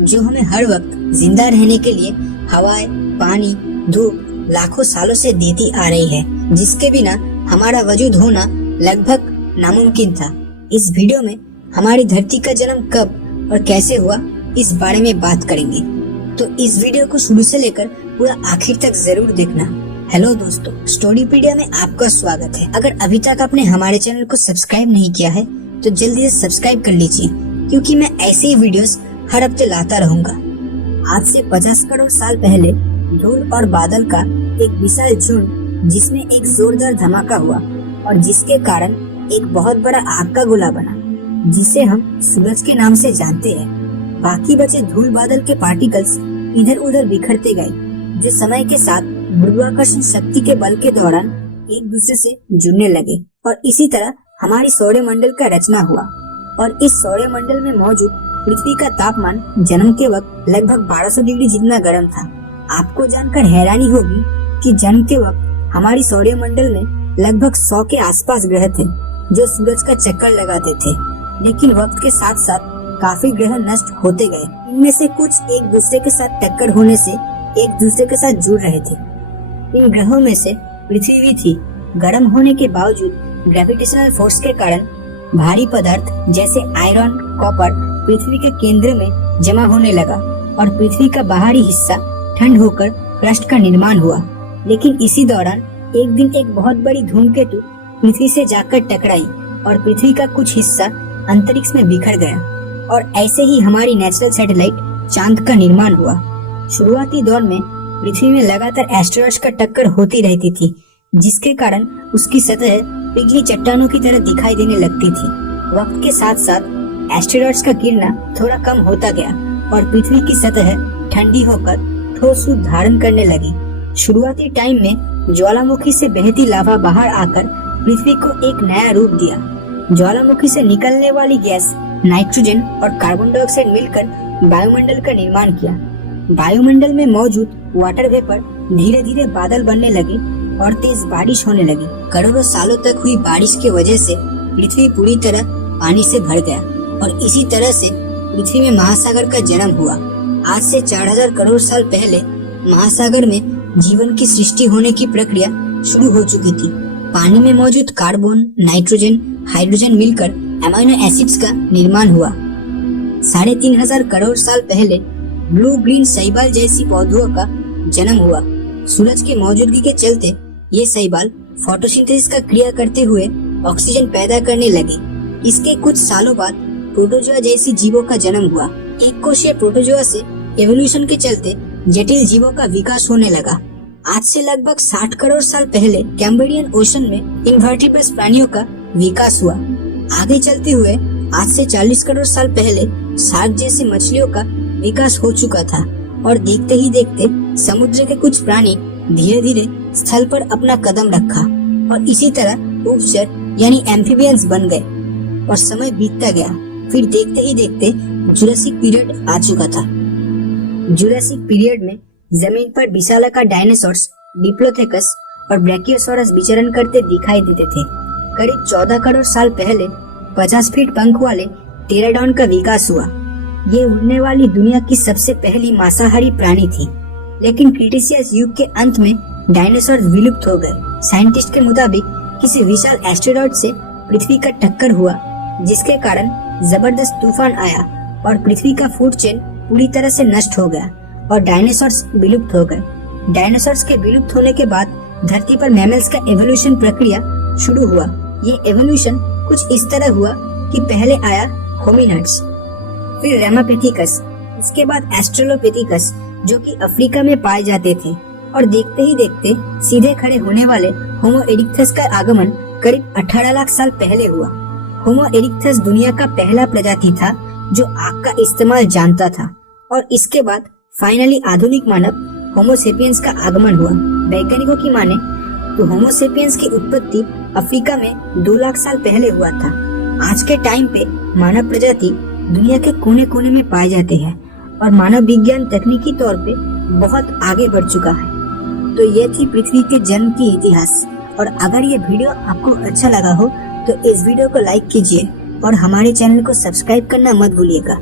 जो हमें हर वक्त जिंदा रहने के लिए हवाएं, पानी, धूप लाखों सालों से देती आ रही है, जिसके बिना हमारा वजूद होना लगभग नामुमकिन था। इस वीडियो में हमारी धरती का जन्म कब और कैसे हुआ, इस बारे में बात करेंगे। तो इस वीडियो को शुरू से लेकर पूरा आखिर तक जरूर देखना। हेलो दोस्तों, स्टोरीपीडिया में आपका स्वागत है। अगर अभी तक आपने हमारे चैनल को सब्सक्राइब नहीं किया है तो जल्दी से सब्सक्राइब कर लीजिए, क्योंकि मैं ऐसे ही वीडियोस हर हफ्ते लाता रहूंगा। आज से 50 करोड़ साल पहले धूल और बादल का एक विशाल झुंड, जिसमें एक जोरदार धमाका हुआ और जिसके कारण एक बहुत बड़ा आग का गोला बना, जिसे हम सूरज के नाम से जानते हैं। बाकी बचे धूल बादल के पार्टिकल्स इधर उधर बिखरते गए, जो समय के साथ गुरुत्वाकर्षण शक्ति के बल के दौरान एक दूसरे से जुड़ने लगे और इसी तरह हमारी सौरमंडल का रचना हुआ। और इस सौरमंडल में मौजूद पृथ्वी का तापमान जन्म के वक्त लगभग 1200 डिग्री जितना गर्म था। आपको जानकर हैरानी होगी कि जन्म के वक्त हमारी सौरमंडल में लगभग 100 के आसपास ग्रह थे, जो सूरज का चक्कर लगाते थे। लेकिन वक्त के साथ साथ काफी ग्रह नष्ट होते गए। इनमें से कुछ एक दूसरे के साथ टक्कर होने से एक दूसरे के साथ जुड़ रहे थे। इन ग्रहों में से पृथ्वी भी थी। गर्म होने के बावजूद ग्रेविटेशनल फोर्स के कारण भारी पदार्थ जैसे आयरन, कॉपर पृथ्वी के केंद्र में जमा होने लगा और पृथ्वी का बाहरी हिस्सा ठंड होकर क्रस्ट का निर्माण हुआ। लेकिन इसी दौरान एक दिन एक बहुत बड़ी धूमकेतु पृथ्वी से जाकर टकराई और पृथ्वी का कुछ हिस्सा अंतरिक्ष में बिखर गया और ऐसे ही हमारी नेचुरल सैटेलाइट चांद का निर्माण हुआ। शुरुआती दौर में पृथ्वी में लगातार एस्टेरॉइड्स का टक्कर होती रहती थी, जिसके कारण उसकी सतह पिघली चट्टानों की तरह दिखाई देने लगती थी। वक्त के साथ साथ एस्टेरॉइड्स का गिरना थोड़ा कम होता गया और पृथ्वी की सतह ठंडी होकर ठोस रूप धारण करने लगी। शुरुआती टाइम में ज्वालामुखी से बहती लावा बाहर आकर पृथ्वी को एक नया रूप दिया। ज्वालामुखी से निकलने वाली गैस नाइट्रोजन और कार्बन डाइऑक्साइड मिलकर वायुमंडल का निर्माण किया। वायुमंडल में मौजूद वाटर वेपर धीरे धीरे बादल बनने लगी और तेज बारिश होने लगी। करोड़ों सालों तक हुई बारिश की वजह से पृथ्वी पूरी तरह पानी से भर गया और इसी तरह से पृथ्वी में महासागर का जन्म हुआ। आज से 4000 करोड़ साल पहले महासागर में जीवन की सृष्टि होने की प्रक्रिया शुरू हो चुकी थी। पानी में मौजूद कार्बन, नाइट्रोजन, हाइड्रोजन मिलकर अमीनो एसिड्स का निर्माण हुआ। 3500 करोड़ साल पहले ब्लू ग्रीन शैवाल जैसी पौधों का जन्म हुआ। सूरज की मौजूदगी के चलते ये शैवाल फोटोसिंथेसिस का क्रिया करते हुए ऑक्सीजन पैदा करने लगे। इसके कुछ सालों बाद प्रोटोजोआ जैसी जीवों का जन्म हुआ। एक कोशीय प्रोटोजोआ से एवोल्यूशन के चलते जटिल जीवों का विकास होने लगा। आज से लगभग 60 करोड़ साल पहले कैम्ब्रियन ओशन में इनवर्टिब्रेट्स प्राणियों का विकास हुआ। आगे चलते हुए आज से 40 करोड़ साल पहले शार्क जैसी मछलियों का विकास हो चुका था और देखते ही देखते समुद्र के कुछ प्राणी धीरे धीरे स्थल पर अपना कदम रखा और इसी तरह उभयचर यानी एम्फीबियंस बन गए और समय बीतता गया। फिर देखते ही देखते जुरासिक पीरियड आ चुका था। जुरासिक पीरियड में जमीन पर विशालाकार डायनासोर्स, डिप्लोथेकस और ब्रैकियोसॉरस विचरण करते दिखाई देते थे। करीब 14 करोड़ साल पहले 50 फीट पंख वाले टेराडॉन का विकास हुआ। ये उड़ने वाली दुनिया की सबसे पहली मांसाहारी प्राणी थी। लेकिन क्रिटेशियस युग के अंत में डायनासोर विलुप्त हो गए। साइंटिस्ट के मुताबिक किसी विशाल एस्टेरॉइड से पृथ्वी का टक्कर हुआ, जिसके कारण जबरदस्त तूफान आया और पृथ्वी का फूड चेन पूरी तरह से नष्ट हो गया और डायनासोर्स विलुप्त हो गए। डायनासोर्स के विलुप्त होने के बाद धरती पर मैमल्स का एवोल्यूशन प्रक्रिया शुरू हुआ। ये एवोल्यूशन कुछ इस तरह हुआ कि पहले आया होमिनिड्स, फिर रेमापेथिकस, इसके बाद एस्ट्रेलोपेथिकस, जो कि अफ्रीका में पाए जाते थे, और देखते ही देखते सीधे खड़े होने वाले होमो इरिक्टस का आगमन करीब 18 लाख साल पहले हुआ। होमो इरिक्टस दुनिया का पहला प्रजाति था जो आग का इस्तेमाल जानता था और इसके बाद फाइनली आधुनिक मानव होमो सेपियंस का आगमन हुआ। वैज्ञानिकों की माने तो होमो सेपियंस की उत्पत्ति अफ्रीका में 2 लाख साल पहले हुआ था। आज के टाइम पे मानव प्रजाति दुनिया के कोने कोने में पाए जाते हैं और मानव विज्ञान तकनीकी तौर पे बहुत आगे बढ़ चुका है। तो ये थी पृथ्वी के जन्म की इतिहास। और अगर ये वीडियो आपको अच्छा लगा हो तो इस वीडियो को लाइक कीजिए और हमारे चैनल को सब्सक्राइब करना मत भूलिएगा।